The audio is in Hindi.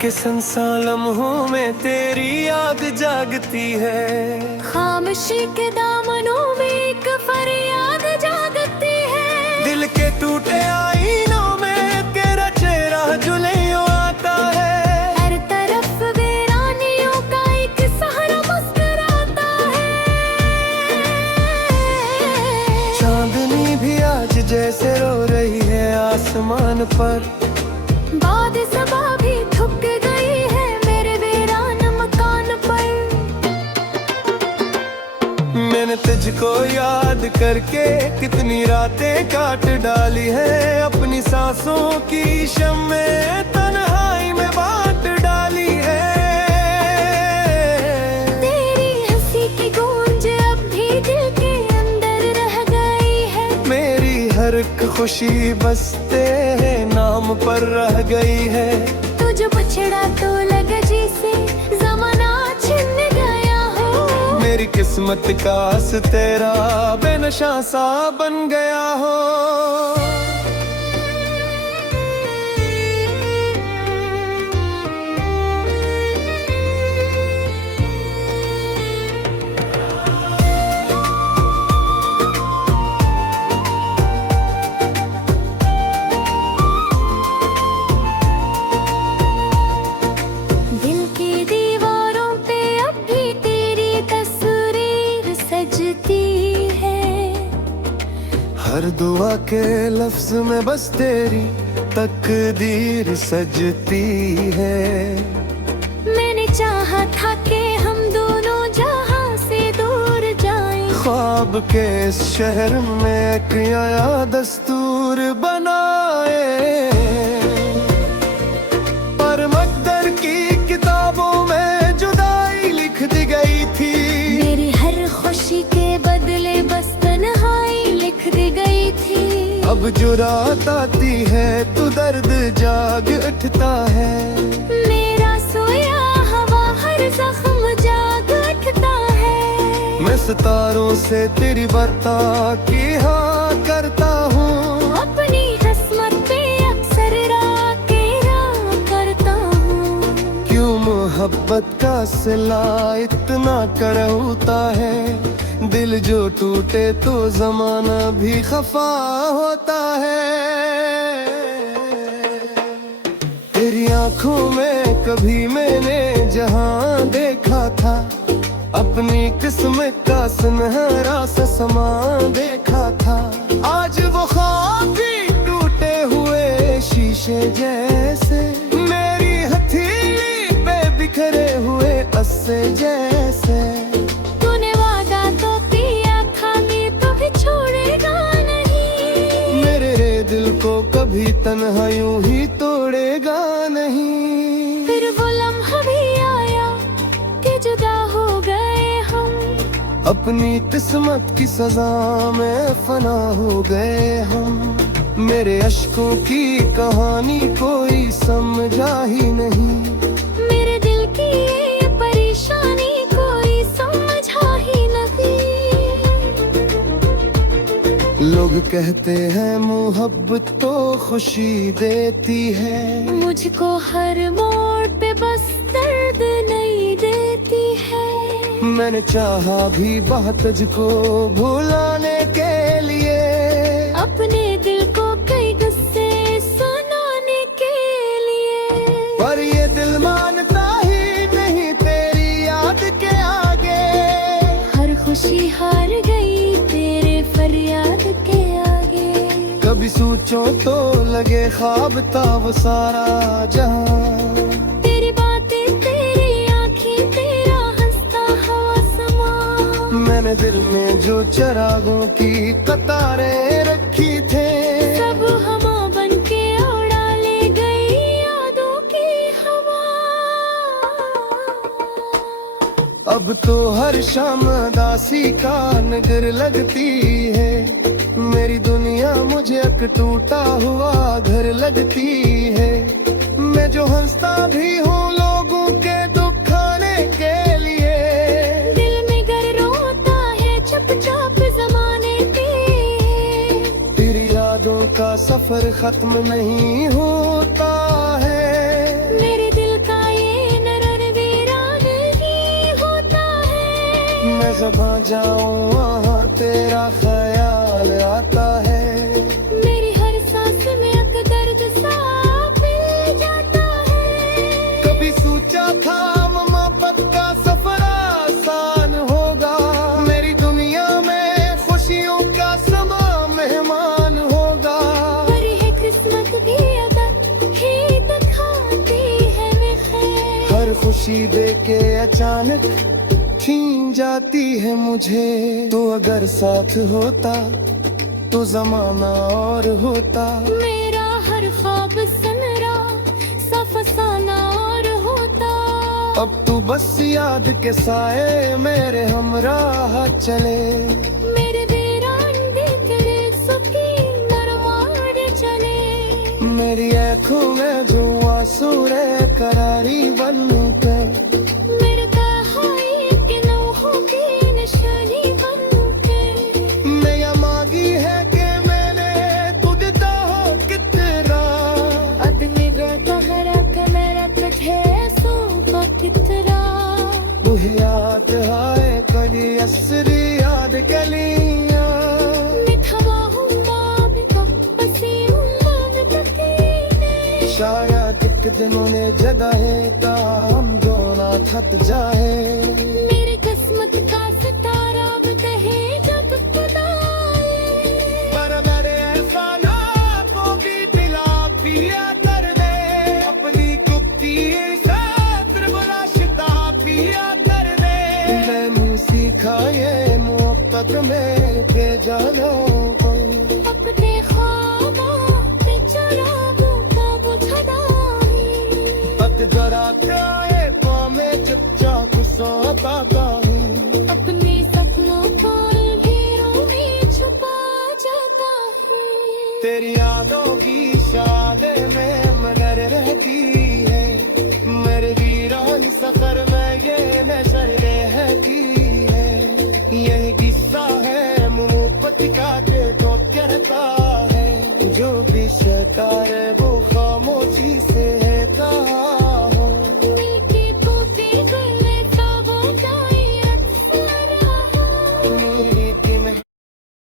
किस लम्हों में तेरी याद जागती है। खामोशी के दामनों में एक फरियाद जागती है। दिल के टूटे आईनों में तेरा चेहरा जुलियों आता है। हर तरफ वीरानियों का एक सहारा मुस्कुराता है। चांदनी भी आज जैसे रो रही है आसमान पर। बाद सबा भी थक गई है मेरे वीरान मकान पर। मैंने तुझको याद करके कितनी रातें काट डाली है। अपनी सांसों की शम्में तन्हाई में बांट डाली है। तेरी हंसी की गूंज अब भी दिल के अंदर रह गई है। मेरी हर एक खुशी बस तेरे नाम पर रह गई है। तू जो बछड़ा तो लगा जिसे ज़माना छिन गया हो। मेरी किस्मत का तेरा बेनशा सा बन गया हो। दिल की दीवारों पे अब भी तेरी तस्वीर सजती है। हर दुआ के लफ्ज में बस तेरी तकदीर सजती है। मैंने चाहा था कि हम दोनों जहां से दूर जाएं। ख्वाब के इस शहर में एक नया दस्तूर बनाए। पर मकदर की किताबों में जुदाई लिख दी गई थी। मेरी हर खुशी के बदले बस तन्हाई लिख दी गई थी। अब जो रात आती है तो दर्द जाग उठता है। मेरा सोया हवा हर जख्म जाग उठता है। मैं सितारों से तेरी बता की हाँ करता हूँ। अपनी किस्मत पे अक्सर रातें करता हूँ। क्यों मोहब्बत का सिला इतना कड़ा होता है। दिल जो टूटे तो जमाना भी खफा होता है। तेरी आंखों में कभी मैंने जहां देखा था। अपनी किस्मत का सुनहरा सा समा देखा था। आज वो ख्वाब भी टूटे हुए शीशे जैसे। मेरी हथेली पे बिखरे हुए अस्से जैसे। तूने वादा तो किया था कि कभी छोड़ेगा नहीं। मेरे दिल को कभी तन्हा यूं ही तोड़ेगा नहीं। फिर वो लम्हा भी आया कि जुदा हो गए हम। अपनी किस्मत की सजा में फना हो गए हम। मेरे अश्कों की कहानी कोई समझा ही नहीं। मेरे दिल की ये परेशानी कोई समझा ही नहीं। लोग कहते हैं मोहब्बत तो खुशी देती है। मुझको हर मोड़ पे बस दर्द नहीं देती है। मैंने चाहा भी बहुत तुझको भुलाने के लिए। अपने दिल को कई गुस्से सुनाने के लिए। पर ये दिल मानता ही नहीं तेरी याद के आगे। हर खुशी हार गई तेरे फरियाद के आगे। कभी सोचो तो लगे ख्वाब था वो सारा जहां। तेरी बातें तेरी आँखें तेरा हंसता हवा समा। मैंने दिल में जो चिरागों की कतारें रखी थे। सब हवा बन के उड़ा ले गई यादों की हवा। अब तो हर शाम दासी का नजर लगती है। मेरी दुनिया मुझे एक टूटा हुआ घर लगती है। मैं जो हंसता भी हूँ लोगों के दुख खाने के लिए। दिल में गर रोता है चुपचाप जमाने पे। तेरी यादों का सफर खत्म नहीं होता है। मेरे दिल का मैं जहाँ जाऊँ वहाँ तेरा ख्याल आता है। मेरी हर सांस में एक दर्द सा मिल जाता है। कभी सोचा था मोहब्बत का सफर आसान होगा, मेरी दुनिया में खुशियों का समा मेहमान होगा। पर है किस्मत भी अगर ही दिखाती है मैं खैर। हर खुशी देके अचानक छीन जाती है मुझे। तू अगर साथ होता तो जमाना और होता। मेरा हर ख्वाब सनरा सा फसाना और होता। अब तू बस याद के साए मेरे हमराह चले। मेरे वीरान भी तेरे सुखी नरमार चले। मेरी आँखों में जो आंसू रे करारी बन पे। मेरे कहाई के लम्हों की निशानी बन पे। नया मांगी है कि मैंने तू देता हो कितना। अब निगाह तहरा का मेरा तुझे सौंपा कितना। बुहे याद आए कली असरी याद गलियां। मैं थमा हूँ बाब का बसी हूँ बाब तकीने। शायद एक दिन उन्हें जगाए ता हम दोना थक जाए। मेरी किस्मत का सितारा अब कहे जब खुदाए। पर मेरे एहसानों को भी दिला पिया कर दे। अपनी कुत्ती सात्र बुरा शिता पिया कर दे। मैंने सीखा ये मोहब्बत में के जाना कोई। अपने ख्वाबों के चिरागों का बुझाई। अब जरा आए में चुपचाप सोता हूँ। अपने सपनों को अंधेरों में छुपा जाता है। तेरी यादों की शादे में मगर रहती है। मेरे वीरान सफर में ये नजर रहती है। यही किस्सा है मोहब्बत का के जो करता है। जो भी शिकार